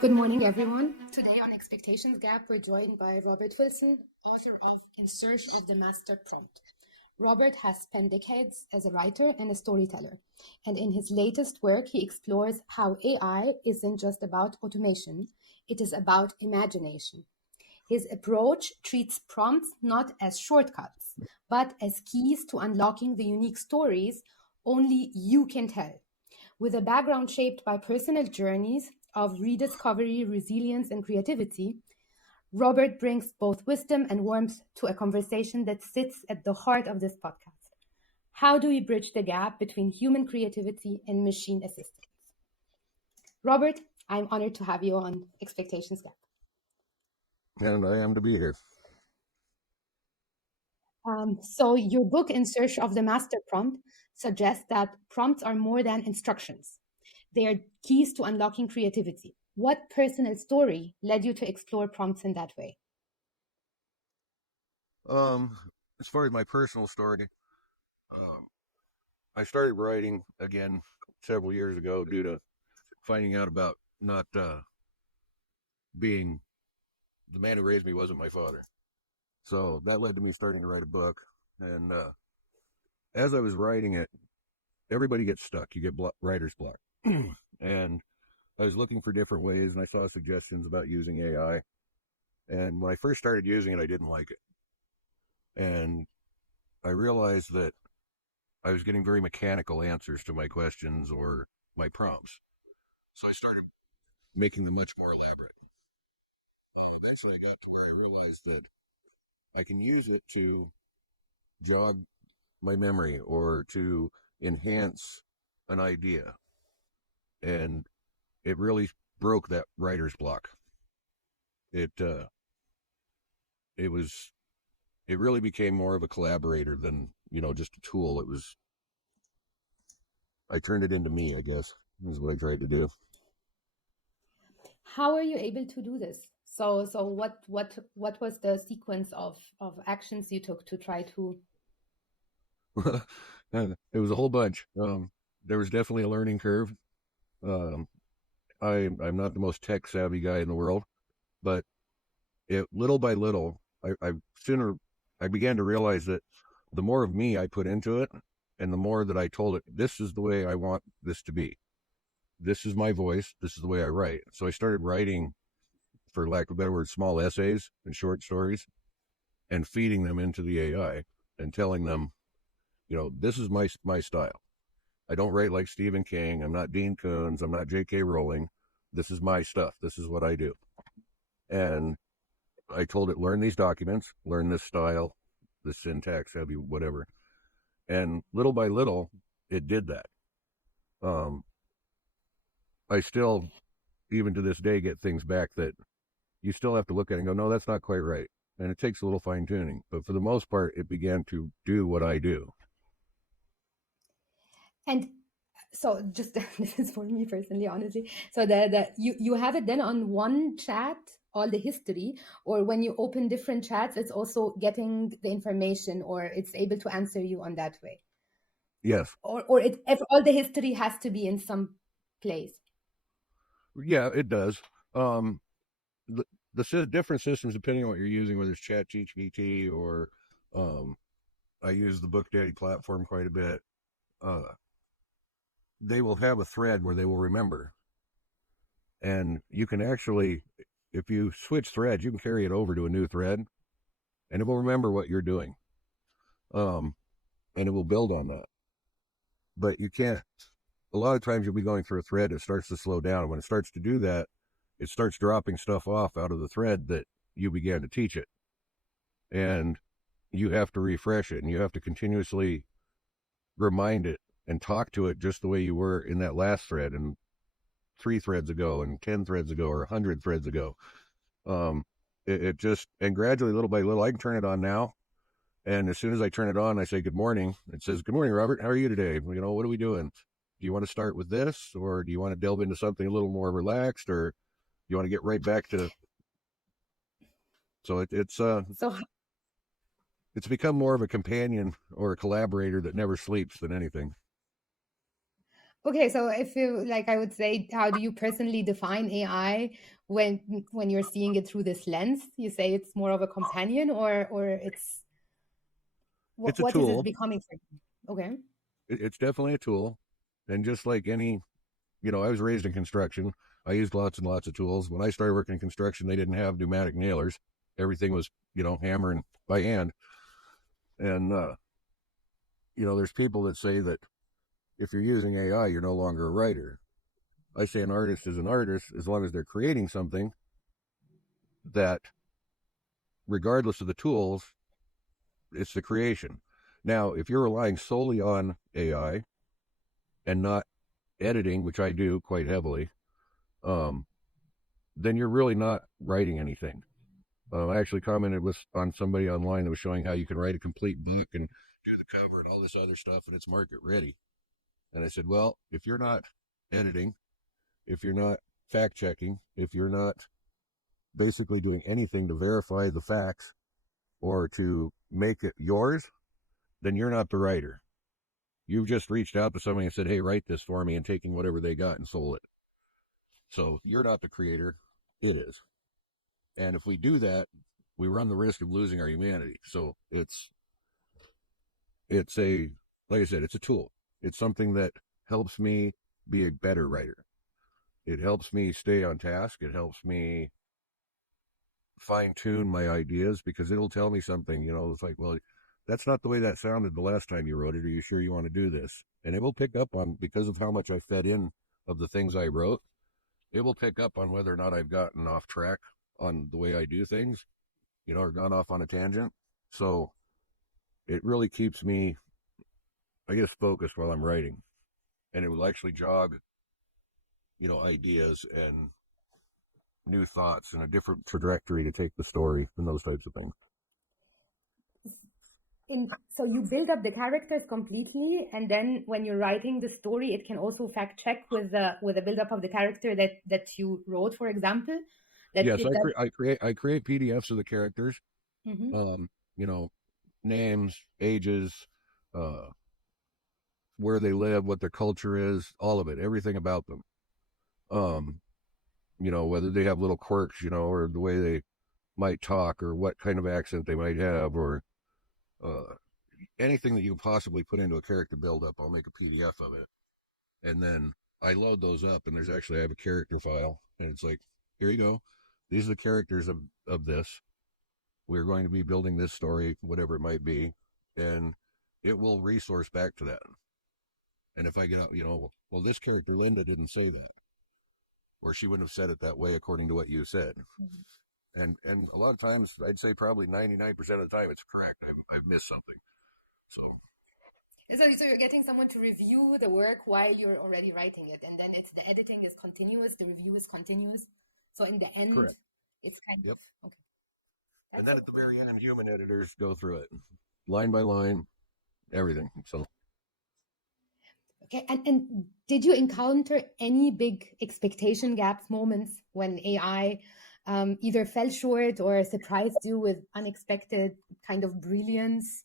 Good morning, everyone. Today on Expectations Gap, we're joined by Robert Wilson, author of In Search of the Master Prompt. Robert has spent decades as a writer and a storyteller, and in his latest work, he explores how AI isn't just about automation, it is about imagination. His approach treats prompts not as shortcuts, but as keys to unlocking the unique stories only you can tell. With a background shaped by personal journeys of rediscovery, resilience, and creativity, Robert brings both wisdom and warmth to a conversation that sits at the heart of this podcast. How do we bridge the gap between human creativity and machine assistance? Robert, I'm honored to have you on Expectations Gap. And I am to be here. So your book, In Search of the Master Prompt, suggests that prompts are more than instructions. They are keys to unlocking creativity. What personal story led you to explore prompts in that way? As far as my personal story, um, I started writing again several years ago due to finding out about not being the man who raised me wasn't my father. So that led to me starting to write a book. And as I was writing it, everybody gets stuck. You get writer's block. And I was looking for different ways, and I saw suggestions about using AI. And when I first started using it, I didn't like it. And I realized that I was getting very mechanical answers to my questions or my prompts. So I started making them much more elaborate. Eventually, I got to where I realized that I can use it to jog my memory or to enhance an idea. And it really broke that writer's block. It it was it really became more of a collaborator than just a tool. I turned it into me, I guess, is what I tried to do. How are you able to do this? So what was the sequence of actions you took to try to? It was a whole bunch. There was definitely a learning curve. Um, I'm not the most tech savvy guy in the world, but little by little, I began to realize that the more of me I put into it, and the more that I told it, this is the way I want this to be. This is my voice. This is the way I write. So I started writing, for lack of a better word, small essays and short stories, and feeding them into the AI and telling them, this is my style. I don't write like Stephen King. I'm not Dean Koontz. I'm not J.K. Rowling. This is my stuff. This is what I do. And I told it, learn these documents, learn this style, this syntax, heavy, whatever. And little by little, it did that. I still, even to this day, get things back that you still have to look at and go, no, that's not quite right. And it takes a little fine tuning. But for the most part, it began to do what I do. And so just this is for me personally, honestly. So the you have it then on one chat, all the history, or when you open different chats, it's also getting the information, or it's able to answer you on that way. Yes. Or if all the history has to be in some place. Yeah, it does. The different systems, depending on what you're using, whether it's ChatGPT or I use the BookDaddy platform quite a bit. They will have a thread where they will remember. And you can actually, if you switch threads, you can carry it over to a new thread and it will remember what you're doing. And it will build on that. But you can't, a lot of times you'll be going through a thread, it starts to slow down. When it starts to do that, it starts dropping stuff off out of the thread that you began to teach it. And you have to refresh it and you have to continuously remind it and talk to it just the way you were in that last thread and 3 threads ago and 10 threads ago or 100 threads ago. It just, and gradually, little by little, I can turn it on now. And as soon as I turn it on, I say, good morning. It says, good morning, Robert. How are you today? What are we doing? Do you want to start with this, or do you want to delve into something a little more relaxed, or you want to get right back to? So it's become more of a companion or a collaborator that never sleeps than anything. Okay, so if you like, I would say, how do you personally define AI when you're seeing it through this lens? You say it's more of a companion, or it's It's a what is it tool. becoming for you? Okay. It's definitely a tool. And just like any, I was raised in construction. I used lots and lots of tools. When I started working in construction, they didn't have pneumatic nailers. Everything was, hammering by hand. And, there's people that say that if you're using AI, you're no longer a writer. I say an artist is an artist as long as they're creating something that, regardless of the tools, it's the creation. Now, if you're relying solely on AI and not editing, which I do quite heavily, um, then you're really not writing anything. I actually commented on somebody online that was showing how you can write a complete book and do the cover and all this other stuff, and it's market ready. And I said, well, if you're not editing, if you're not fact checking, if you're not basically doing anything to verify the facts or to make it yours, then you're not the writer. You've just reached out to somebody and said, hey, write this for me, and taking whatever they got and sold it. So you're not the creator, it is. And if we do that, we run the risk of losing our humanity. So it's a like I said, it's a tool. It's something that helps me be a better writer. It helps me stay on task. It helps me fine tune my ideas because it'll tell me something, it's like, well, that's not the way that sounded the last time you wrote it. Are you sure you want to do this? And it will pick up on, because of how much I fed in of the things I wrote, it will pick up on whether or not I've gotten off track on the way I do things, or gone off on a tangent. So it really keeps me, I guess, focused while I'm writing. And it will actually jog, ideas and new thoughts and a different trajectory to take the story and those types of things. So you build up the characters completely, and then when you're writing the story, it can also fact check with the build up of the character that you wrote, for example, that Yes, it does. I create PDFs of the characters, Mhm. um, you know, names, ages, uh, where they live, what their culture is, all of it, everything about them. Um, whether they have little quirks, or the way they might talk, or what kind of accent they might have, or uh, anything that you possibly put into a character build up, I'll make a PDF of it. And then I load those up, and I have a character file, and it's like, here you go. These are the characters of this. We're going to be building this story, whatever it might be, and it will resource back to that. And if I get out, well, this character Linda didn't say that, or she wouldn't have said it that way according to what you said. And a lot of times, I'd say probably 99% of the time, it's correct. I've missed something. So So you're getting someone to review the work while you're already writing it, and then it's the editing is continuous, the review is continuous. So in the end, correct. it's kind Yep. of okay. And That's then it. at the very end, human editors go through it, line by line, everything. So Okay, and did you encounter any big expectation gaps moments when AI either fell short or surprised you with unexpected kind of brilliance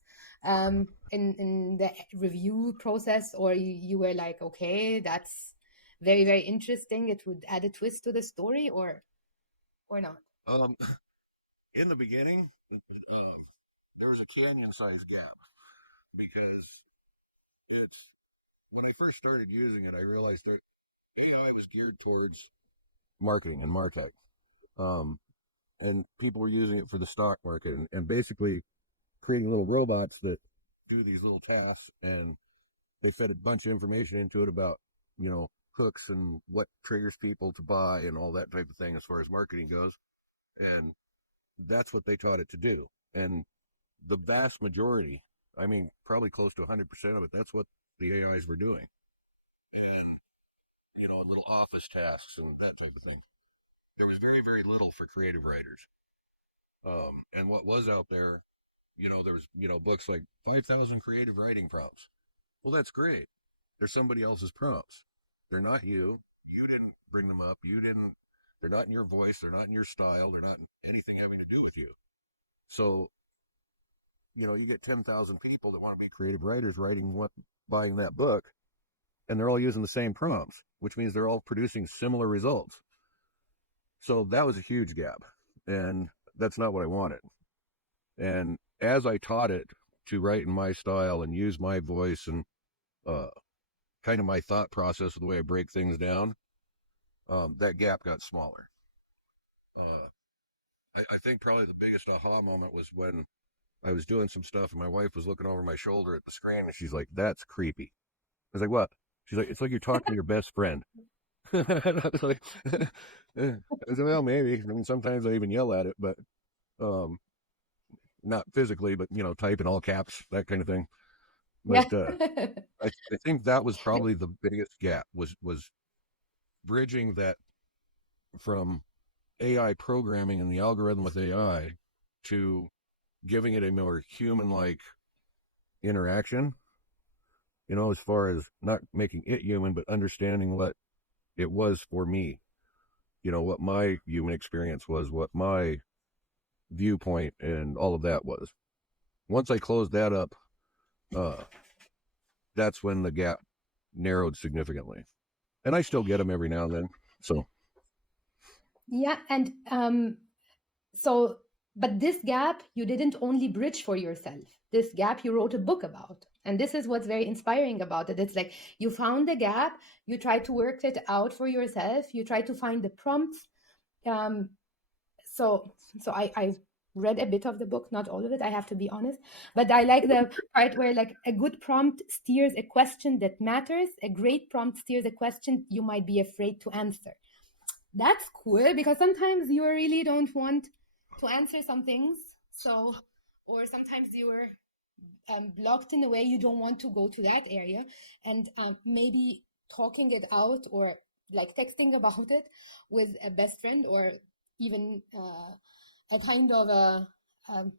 in the review process, or you were like, okay, that's very, very interesting. It would add a twist to the story, or not? um, in the beginning, there was a canyon-sized gap because it's when I first started using it, I realized that AI was geared towards marketing and martech. Um, and people were using it for the stock market and basically creating little robots that do these little tasks, and they fed a bunch of information into it about, hooks and what triggers people to buy and all that type of thing as far as marketing goes. And that's what they taught it to do. And the vast majority, I mean, probably close to 100% of it, that's what the AIs were doing. And, little office tasks and that type of thing. There was very, very little for creative writers. And what was out there, there was, books like 5,000 creative writing prompts. Well, that's great. They're somebody else's prompts. They're not you. You didn't bring them up. They're not in your voice. They're not in your style. They're not anything having to do with you. So, you get 10,000 people that want to be creative writers buying that book. and they're all using the same prompts, which means they're all producing similar results. So that was a huge gap, and that's not what I wanted. And as I taught it to write in my style and use my voice and uh, kind of my thought process of the way I break things down, that gap got smaller. I think probably the biggest aha moment was when I was doing some stuff and my wife was looking over my shoulder at the screen and she's like, "That's creepy." I was like, "What?" She's like, "It's like you're talking to your best friend." And I was like, I said, "Well, maybe. I mean, sometimes I even yell at it, but um, not physically, but type in all caps, that kind of thing." But Yeah. I think that was probably the biggest gap was bridging that from AI programming and the algorithm with AI to giving it a more human like interaction, as far as not making it human, but understanding what it was for me, what my human experience was, what my viewpoint and all of that was. Once I closed that up, uh, that's when the gap narrowed significantly. And I still get them every now and then. So, Yeah, and so, but this gap you didn't only bridge for yourself. This gap you wrote a book about. And this is what's very inspiring about it. It's like you found the gap, you try to work it out for yourself, you try to find the prompts. Um, so I read a bit of the book, not all of it, I have to be honest. But I like the part where like a good prompt steers a question that matters, a great prompt steers a question you might be afraid to answer. That's cool because sometimes you really don't want to answer some things. So, or sometimes you are blocked in a way you don't want to go to that area. And maybe talking it out or like texting about it with a best friend or even a kind of a um,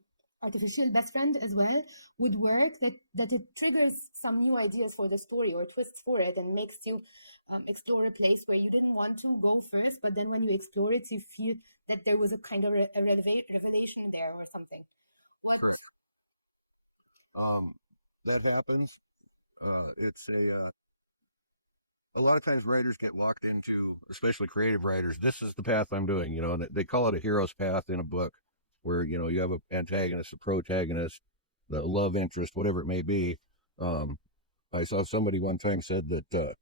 artificial best friend as well would work, that it triggers some new ideas for the story or twists for it and makes you explore a place where you didn't want to go first, but then when you explore it you feel that there was a kind of a revelation there or something. What? sure. Um, that happens. It's a lot of times writers get locked into, especially creative writers. This is the path I'm doing, and they call it a hero's path in a book, where you have an antagonist, a protagonist, the love interest, whatever it may be. Um, I saw somebody one time said that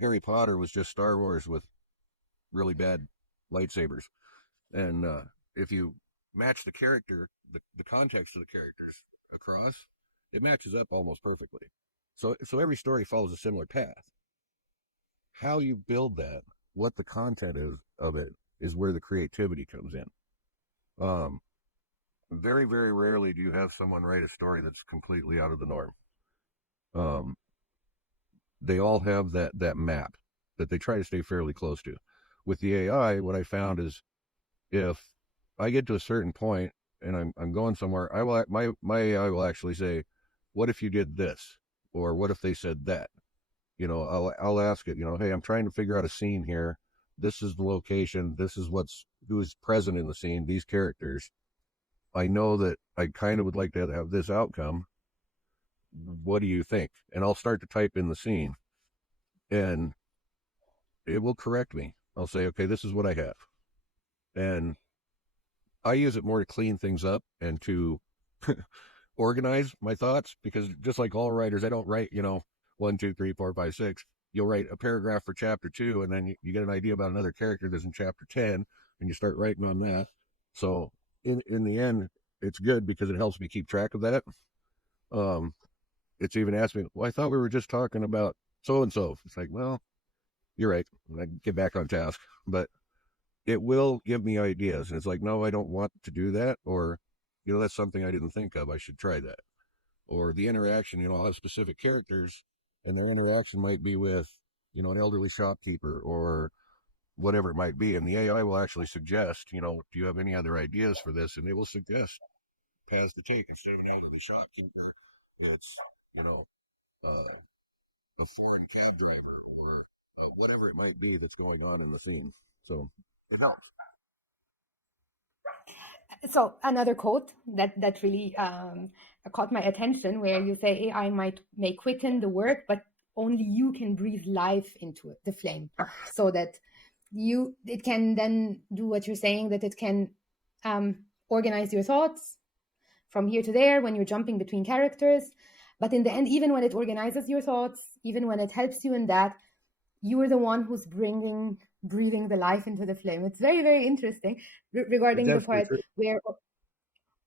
Harry Potter was just Star Wars with really bad lightsabers, and if you match the character, the context of the characters across, it matches up almost perfectly. So every story follows a similar path. How you build that, what the content is of it, is where the creativity comes in. Um, Very, very rarely do you have someone write a story that's completely out of the norm. Um, they all have that map that they try to stay fairly close to. With the AI, what I found is if I get to a certain point and I'm going somewhere, my AI will actually say, "What if you did this?" or "What if they said that?" I'll ask it. Hey, I'm trying to figure out a scene here. This is the location. This is who's present in the scene. These characters. I know that I kind of would like to have this outcome. What do you think? And I'll start to type in the scene, and it will correct me. I'll say, okay, this is what I have, and I use it more to clean things up and to organize my thoughts, because just like all writers, I don't write, 1, 2, 3, 4, 5, 6. You'll write a paragraph for chapter 2, and then you get an idea about another character that's in chapter 10, and you start writing on that. So in the end, it's good because it helps me keep track of that. Um, it's even asked me, well, I thought we were just talking about so and so. It's like, well, you're right. I get back on task, but it will give me ideas. And it's like, no, I don't want to do that. Or, that's something I didn't think of. I should try that. Or the interaction, I'll have specific characters and their interaction might be with, an elderly shopkeeper or whatever it might be. And the AI will actually suggest, do you have any other ideas for this? And it will suggest paths to take. Instead of an elderly shopkeeper, it's, you know, uh, a foreign cab driver or whatever it might be that's going on in the scene. So it helps. So another quote that really caught my attention, where you say AI might may quicken the work, but only you can breathe life into the flame, so that it can then do what you're saying, that it can organize your thoughts from here to there when you're jumping between characters. But in the end, even when it organizes your thoughts, even when it helps you in that, you are the one who's breathing the life into the flame. It's very, very interesting It's regarding the absolutely part true. where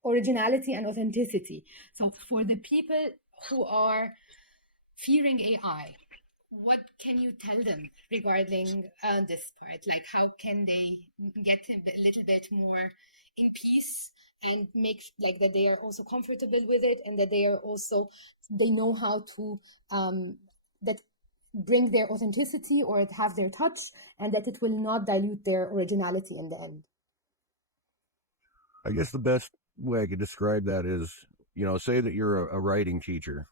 originality and authenticity. So for the people who are fearing AI, what can you tell them regarding this part? Like, how can they get a little bit more in peace and make like that they are also comfortable with it, and that they are also they know how to that bring their authenticity or have their touch, and that it will not dilute their originality in the end. I guess the best way I could describe that is, say that you're a writing teacher,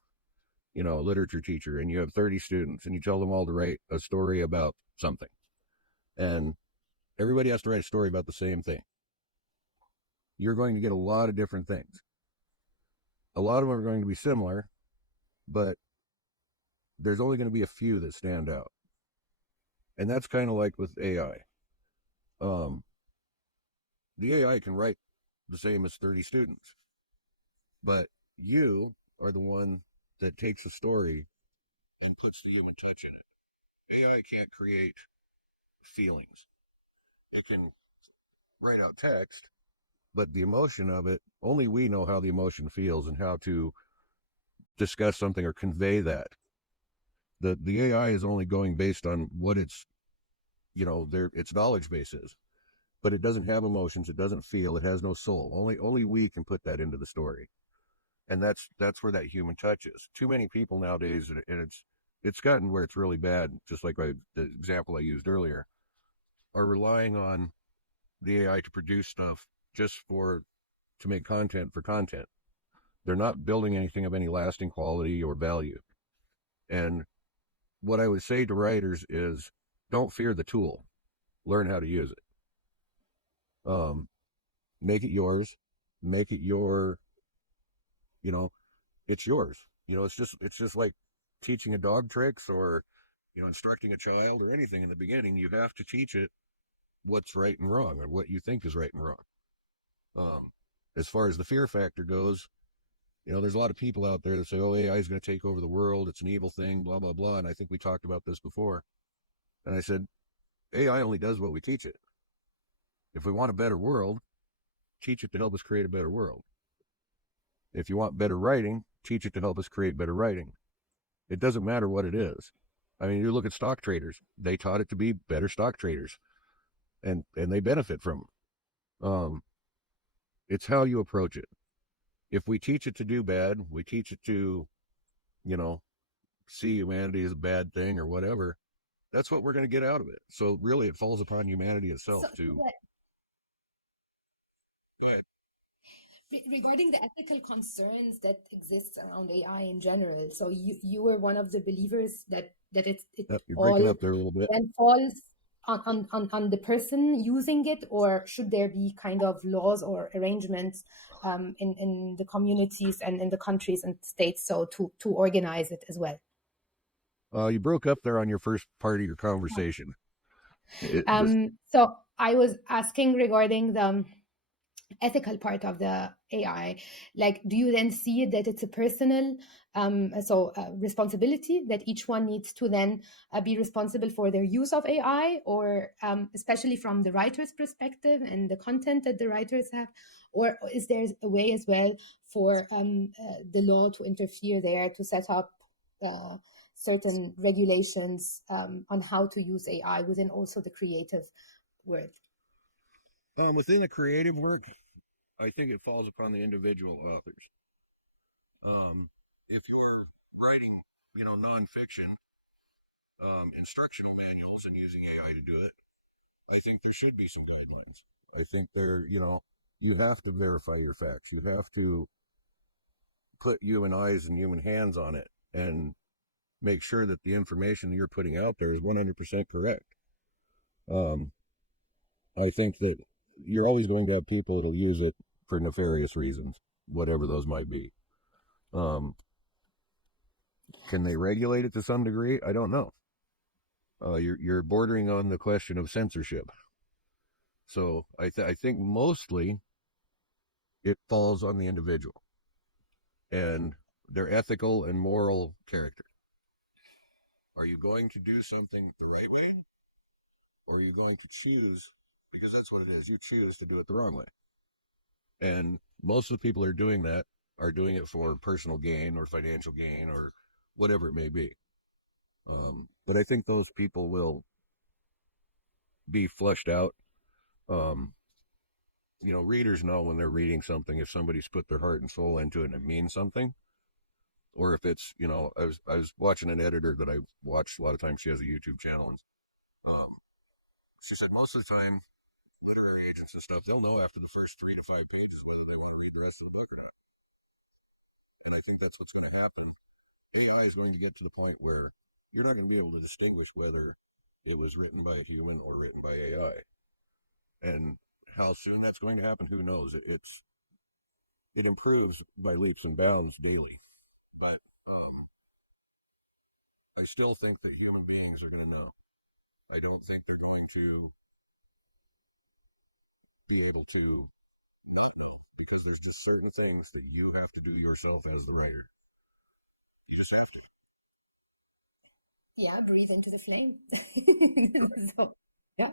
a literature teacher, and you have 30 students and you tell them all to write a story about something. And everybody has to write a story about the same thing. You're going to get a lot of different things. A lot of them are going to be similar, but there's only going to be a few that stand out. And that's kind of like with AI. Um, the AI can write the same as 30 students, but you are the one that takes a story and puts the human touch in it. AI can't create feelings. It can write out text, but the emotion of it, only we know how the emotion feels and how to discuss something or convey that. The AI is only going based on what its knowledge base is, but it doesn't have emotions. It doesn't feel. It has no soul. Only we can put that into the story, and that's where that human touch is. Too many people nowadays, and it's gotten where it's really bad. Just like the example I used earlier, are relying on the AI to produce stuff just to make content for content. They're not building anything of any lasting quality or value. And what I would say to writers is, don't fear the tool. Learn how to use it. Um, make it yours. Make it your. You know, it's yours. It's just like teaching a dog tricks or instructing a child or anything in the beginning. You have to teach it what's right and wrong, or what you think is right and wrong. Um, as far as the fear factor goes, there's a lot of people out there that say, "Oh, AI is going to take over the world. It's an evil thing." Blah blah blah. And I think we talked about this before. And I said, AI only does what we teach it. If we want a better world, teach it to help us create a better world. If you want better writing, teach it to help us create better writing. It doesn't matter what it is. I mean, you look at stock traders; they taught it to be better stock traders, and they benefit from it. It's how you approach it. If we teach it to do bad, we teach it to, you know, see humanity as a bad thing or whatever. That's what we're going to get out of it. So really, it falls upon humanity So, itself to. Go ahead. regarding the ethical concerns that exist around AI in general, so you were one of the believers that it Yep, you're breaking all up there a little bit. then falls on the person using it, or should there be kind of laws or arrangements in the communities and in the countries and states so to organize it as well? You broke up there on your first part of your conversation. Just So I was asking regarding the ethical part of the AI. Like, do you then see that it's a personal responsibility that each one needs to then be responsible for their use of AI, or especially from the writer's perspective and the content that the writers have, or is there a way as well for the law to interfere there to set up uh, certain regulations on how to use AI within also the creative world? within the creative work, I think it falls upon the individual authors. If you're writing, nonfiction, instructional manuals and using AI to do it, I think there should be some guidelines. I think you have to verify your facts. You have to put human eyes and human hands on it and make sure that the information you're putting out there is 100% correct. Um, I think that you're always going to have people that'll use it for nefarious reasons, whatever those might be. Um, Can they regulate it to some degree? I don't know. You're bordering on the question of censorship. So I think mostly it falls on the individual and their ethical and moral character. Are you going to do something the right way, or are you going to choose? Because that's what it is. You choose to do it the wrong way, and most of the people who are doing it for personal gain or financial gain or whatever it may be. But I think those people will be flushed out. Um, readers know when they're reading something if somebody's put their heart and soul into it and it means something, or if it's I was watching an editor that I watched a lot of times. She has a YouTube channel, and um, she said most of the time, literary agents and stuff, they'll know after the first 3 to 5 pages whether they want to read the rest of the book or not. And I think that's what's going to happen. AI is going to get to the point where you're not going to be able to distinguish whether it was written by a human or written by AI. And how soon that's going to happen, who knows? It improves by leaps and bounds daily. But I still think that human beings are going to know. I don't think they're going to be able to not know because there's just certain things that you have to do yourself as the writer. You just have to. Yeah, breathe into the flame. So, yeah.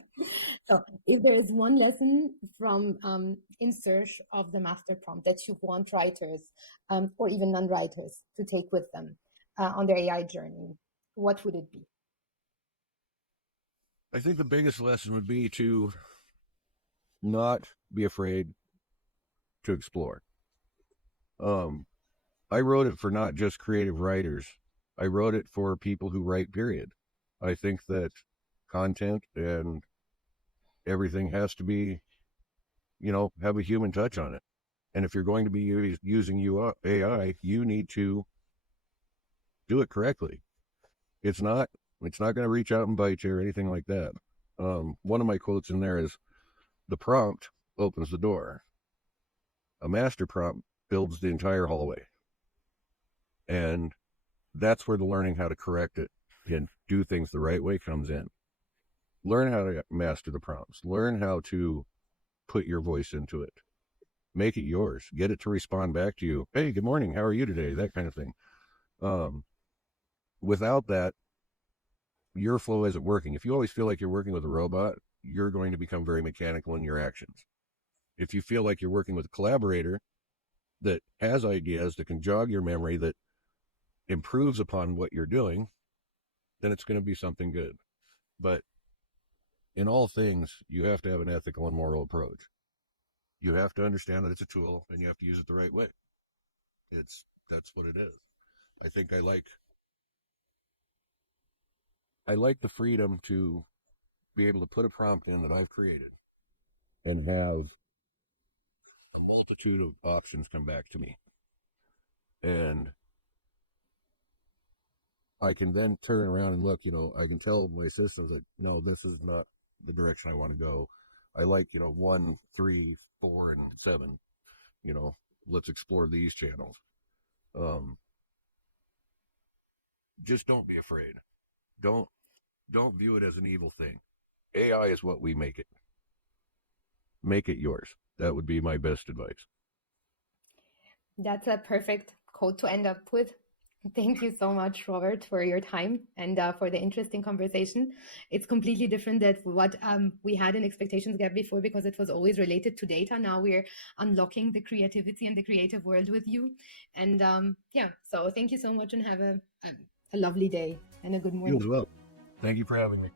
So, if there is one lesson from In Search of the Master Prompt that you want writers or even non-writers to take with them on their AI journey, what would it be? I think the biggest lesson would be to not be afraid to explore. Um, I wrote it for not just creative writers. I wrote it for people who write, period. I think that content and everything has to be, have a human touch on it. And if you're going to be using AI, you need to do it correctly. It's not, it's not going to reach out and bite you or anything like that. One of my quotes in there is, "The prompt opens the door. A master prompt builds the entire hallway." And that's where the learning how to correct it and do things the right way comes in. Learn how to master the prompts. Learn how to put your voice into it. Make it yours. Get it to respond back to you. "Hey, good morning. How are you today?" That kind of thing. Um, Without that, your flow isn't working. If you always feel like you're working with a robot, you're going to become very mechanical in your actions. If you feel like you're working with a collaborator that has ideas that can jog your memory, that improves upon what you're doing, then it's going to be something good. But in all things, you have to have an ethical and moral approach. You have to understand that it's a tool and you have to use it the right way. That's what it is. I think I like the freedom to be able to put a prompt in that I've created and have a multitude of options come back to me. And I can then turn around and look, I can tell my systems that, no, this is not the direction I want to go. I like, 1, 3, 4, and 7, you know, let's explore these channels. Um, just don't be afraid. Don't, don't view it as an evil thing. AI is what we make it. Make it yours. That would be my best advice. That's a perfect quote to end up with. Thank you so much, Robert, for your time and for the interesting conversation. It's completely different than what we had in Expectations Gap before because it was always related to data. Now we're unlocking the creativity and the creative world with you. And yeah, so thank you so much and have a lovely day and a good You morning. as well. Thank you for having me.